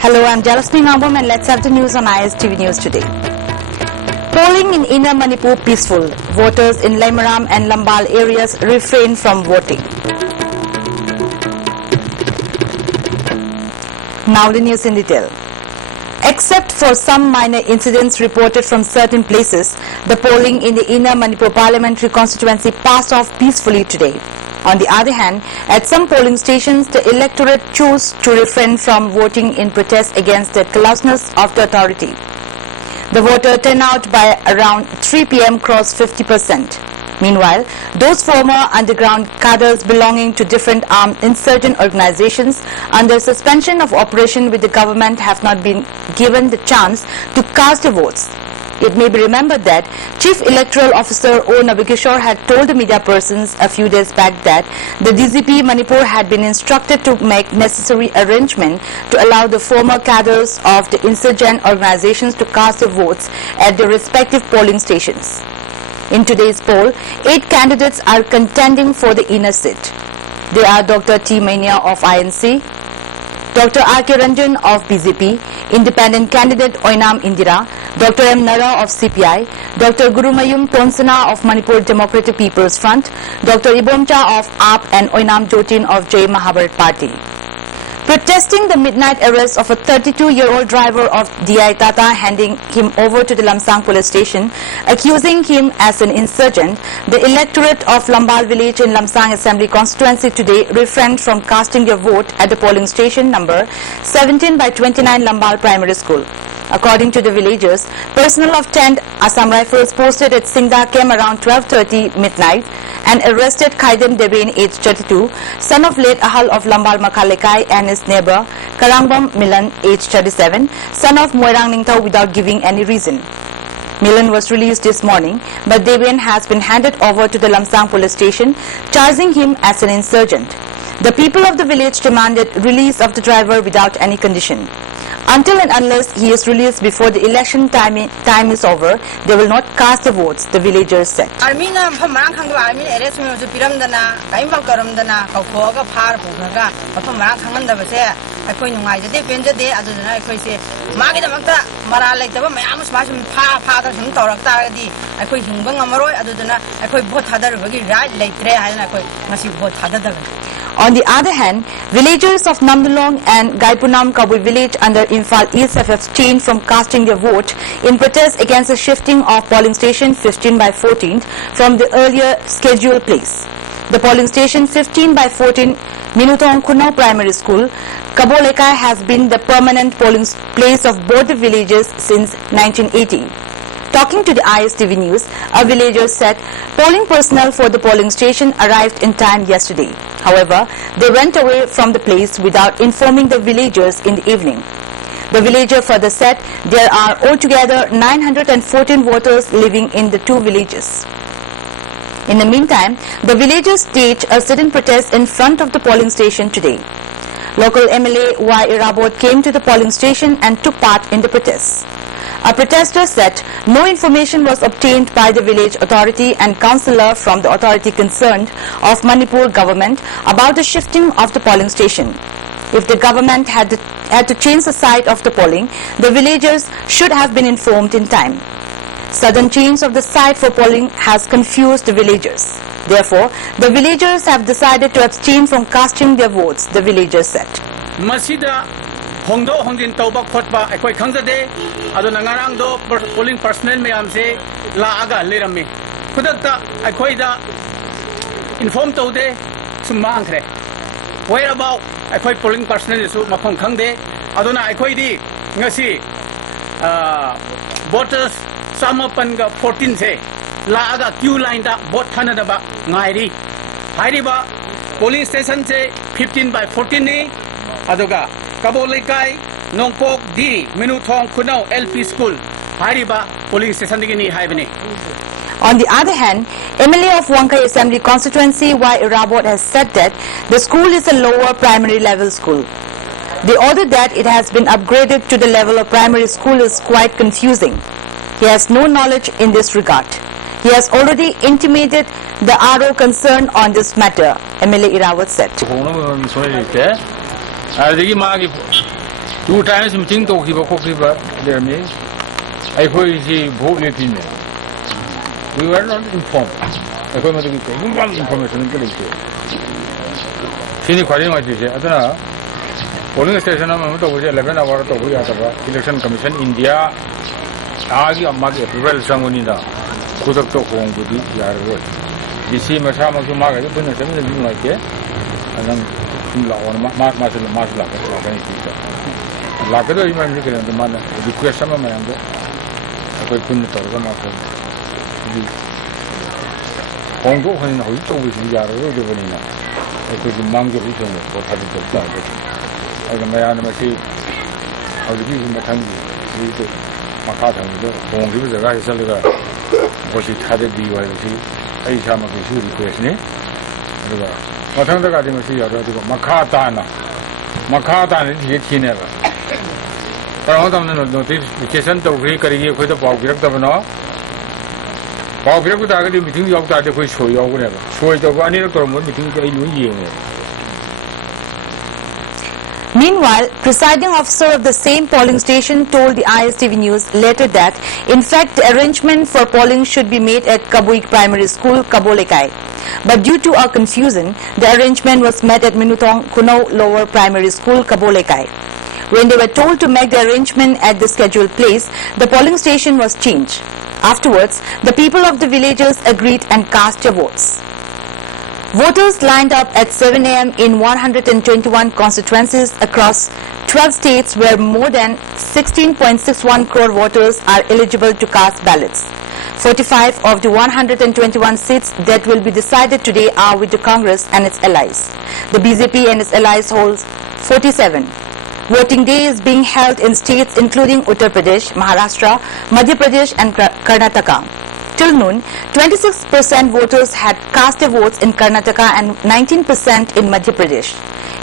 Hello, I'm Jalasmi Nabam and let's have the news on ISTV News today. Polling in Inner Manipur peaceful. Voters in Lamal and Lamal areas refrain from voting. Now the news in detail. Except for some minor incidents reported from certain places, the polling in the Inner Manipur parliamentary constituency passed off peacefully today. On the other hand, at some polling stations, the electorate chose to refrain from voting in protest against the callousness of the authority. The voter turnout by around 3 p.m. crossed 50%. Meanwhile, those former underground cadres belonging to different armed insurgent organizations under suspension of operation with the government have not been given the chance to cast their votes. It may be remembered that Chief Electoral Officer O. Nabikishore had told the media persons a few days back that the ISTV Manipur had been instructed to make necessary arrangement to allow the former cadres of the insurgent organizations to cast their votes at their respective polling stations. In today's poll, 8 candidates are contending for the inner seat. They are Dr. T. Mania of INC, Dr. R.K. Ranjan of BJP, Independent Candidate Oinam Indira, Dr. M. Nara of CPI, Dr. Gurumayum Tonsana of Manipur Democratic People's Front, Dr. Ibomcha of AAP and Oinam Jotin of Jai Mahabharat Party. Protesting the midnight arrest of a 32-year-old driver of DI Tata, handing him over to the Lamsang police station, accusing him as an insurgent, the electorate of Lamal village in Lamsang Assembly constituency today refrained from casting their vote at the polling station number 17/29 Lamal Primary School. According to the villagers, personnel of 10th Assam Rifles posted at Singda came around 12:30 midnight and arrested Khaidem Deben, aged 32, son of late Ahal of Lambal Makhalekai, and his neighbor Karangbam Milan, aged 37, son of Moirang Ningtao, without giving any reason. Milan was released this morning, but Deben has been handed over to the Lamsang police station, charging him as an insurgent. The people of the village demanded release of the driver without any condition. Until and unless he is released before the election time is over, they will not cast the votes, the villagers said. On the other hand, villagers of Namdulong and Gaipunam Kabul village under Imphal East have abstained from casting their vote in protest against the shifting of polling station 15/14 from the earlier scheduled place. The polling station 15/14 Minutong Kunau Primary School, Kabolekai, has been the permanent polling place of both the villages since 1980. Talking to the ISTV News, a villager said polling personnel for the polling station arrived in time yesterday. However, they went away from the place without informing the villagers in the evening. The villager further said there are altogether 914 voters living in the two villages. In the meantime, the villagers staged a sit-in protest in front of the polling station today. Local MLA Y. Irabot came to the polling station and took part in the protests. A protester said no information was obtained by the village authority and councillor from the authority concerned of Manipur government about the shifting of the polling station. If the government had to change the site of the polling, the villagers should have been informed in time. Sudden change of the site for polling has confused the villagers. Therefore, the villagers have decided to abstain from casting their votes, the villagers said. Hongdo Hongdin Tauba Kotba, Ekoi Kangzade, Adona Ngarangdo, polling personnel Mayamse, La Aga Lirami. Kudakta, Ekoida, informed Tode, Sumankre. Where about Ekoi polling personnel is Makong Kangde, Adona Ekoidi, Ngasi, voters, Samapanga 14 say, La Aga Q line da, Bot Hanadaba, Nairi. Hairiba, polling station say 15/14, Adoga. Kabolekai, Nongpok, D, Minutong, Kunau, LP School, Hariba, polling station Haibani. On the other hand, MLA of Wangkai Assembly constituency Y. Irabot has said that the school is a lower primary level school. The order that it has been upgraded to the level of primary school is quite confusing. He has no knowledge in this regard. He has already intimated the RO concerned on this matter, MLA Irawat said. 2 times meeting to give a cookie, there me. I could see both in there. We were not informed. I couldn't get information in the Fini calling what you say. I don't know. Polling station over 11 hours to we are Election Commission India. Agi Amagi April Sangunida. Could have talked home with the Yard. The same as how much you market, you couldn't send anything like that. And then on March Lakado, you might look at the man, the question of my uncle. I couldn't talk about the Hongo and Hoito with the Yard of the Vanilla. I could be Mango return for having to start. I can my animal say, how the people in the country, Makata, won't give the right cellular. Was it had a DYC? I shall make a few requests. What under the Academy of Makatana? Makatan is yet never. But on the notification to recreate with the Pogre Governor. Pogre with the meeting of the quiz show you whatever. So it over any promote meeting to a Meanwhile, presiding officer of the same polling station told the ISTV News later that, in fact, the arrangement for polling should be made at Kabuik Primary School, Kabolekai. But due to our confusion, the arrangement was met at Minutong Kuno Lower Primary School, Kabolekai. When they were told to make the arrangement at the scheduled place, the polling station was changed. Afterwards, the people of the villages agreed and cast their votes. Voters lined up at 7 a.m. in 121 constituencies across 12 states where more than 16.61 crore voters are eligible to cast ballots. 45 of the 121 seats that will be decided today are with the Congress and its allies. The BJP and its allies holds 47. Voting day is being held in states including Uttar Pradesh, Maharashtra, Madhya Pradesh and Karnataka. Till noon, 26% voters had cast their votes in Karnataka and 19% in Madhya Pradesh.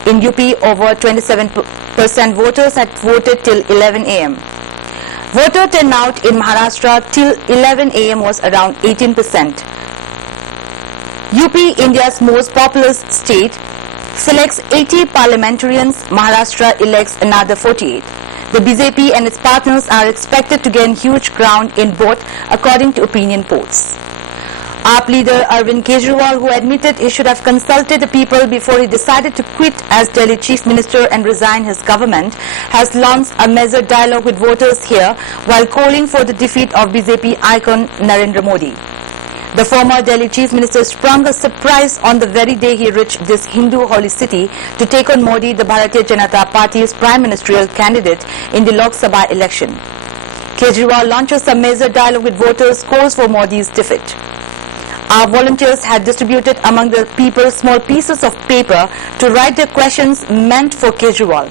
In UP, over 27% voters had voted till 11 a.m. Voter turnout in Maharashtra till 11 a.m. was around 18%. UP, India's most populous state, selects 80 parliamentarians. Maharashtra elects another 48. The BJP and its partners are expected to gain huge ground in both, according to opinion polls. AAP leader Arvind Kejriwal, who admitted he should have consulted the people before he decided to quit as Delhi Chief Minister and resign his government, has launched a measured dialogue with voters here while calling for the defeat of BJP icon Narendra Modi. The former Delhi Chief Minister sprung a surprise on the very day he reached this Hindu holy city to take on Modi, the Bharatiya Janata Party's prime ministerial candidate in the Lok Sabha election. Kejriwal launches a measured dialogue with voters, calls for Modi's defeat. Our volunteers had distributed among the people small pieces of paper to write their questions meant for Kejriwal.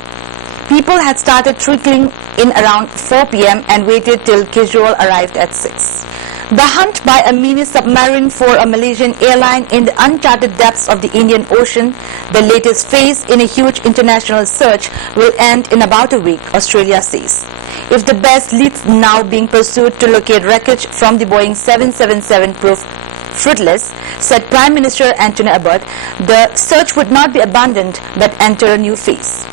People had started trickling in around 4 p.m. and waited till Kejriwal arrived at 6. The hunt by a mini submarine for a Malaysian airline in the uncharted depths of the Indian Ocean, the latest phase in a huge international search, will end in about a week, Australia says. If the best leads now being pursued to locate wreckage from the Boeing 777 prove fruitless, said Prime Minister Anthony Abbott, the search would not be abandoned but enter a new phase.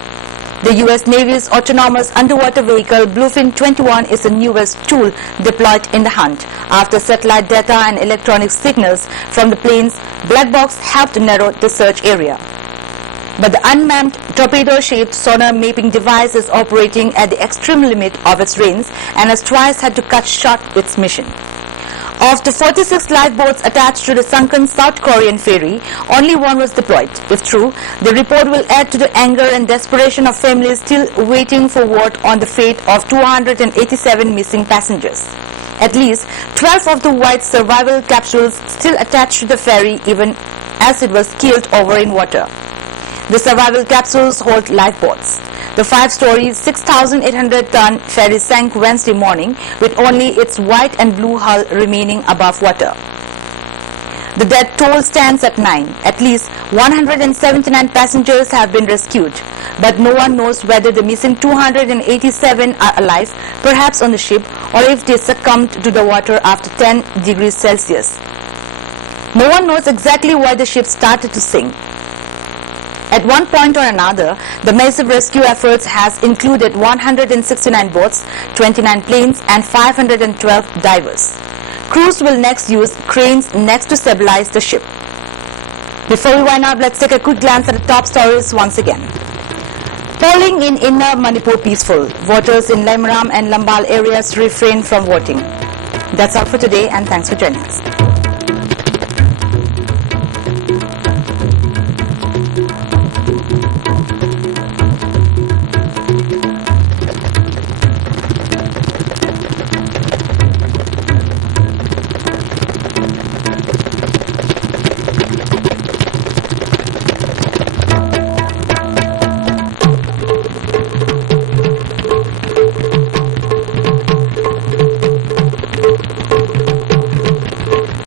The U.S. Navy's autonomous underwater vehicle Bluefin 21 is the newest tool deployed in the hunt, after satellite data and electronic signals from the plane's black box helped narrow the search area. But the unmanned torpedo-shaped sonar mapping device is operating at the extreme limit of its range and has twice had to cut short its mission. Of the 46 lifeboats attached to the sunken South Korean ferry, only one was deployed. If true, the report will add to the anger and desperation of families still waiting for word on the fate of 287 missing passengers. At least 12 of the white survival capsules still attached to the ferry even as it was keeled over in water. The survival capsules hold lifeboats. The 5-story, 6,800-ton ferry sank Wednesday morning with only its white and blue hull remaining above water. The death toll stands at 9. At least 179 passengers have been rescued, but no one knows whether the missing 287 are alive, perhaps on the ship, or if they succumbed to the water after 10 degrees Celsius. No one knows exactly why the ship started to sink. At one point or another, the massive rescue efforts has included 169 boats, 29 planes and 512 divers. Crews will next use cranes to stabilize the ship. Before we wind up, let's take a quick glance at the top stories once again. Polling in Inner Manipur peaceful. Voters in Lamal and Lamal areas refrain from voting. That's all for today, and thanks for joining us.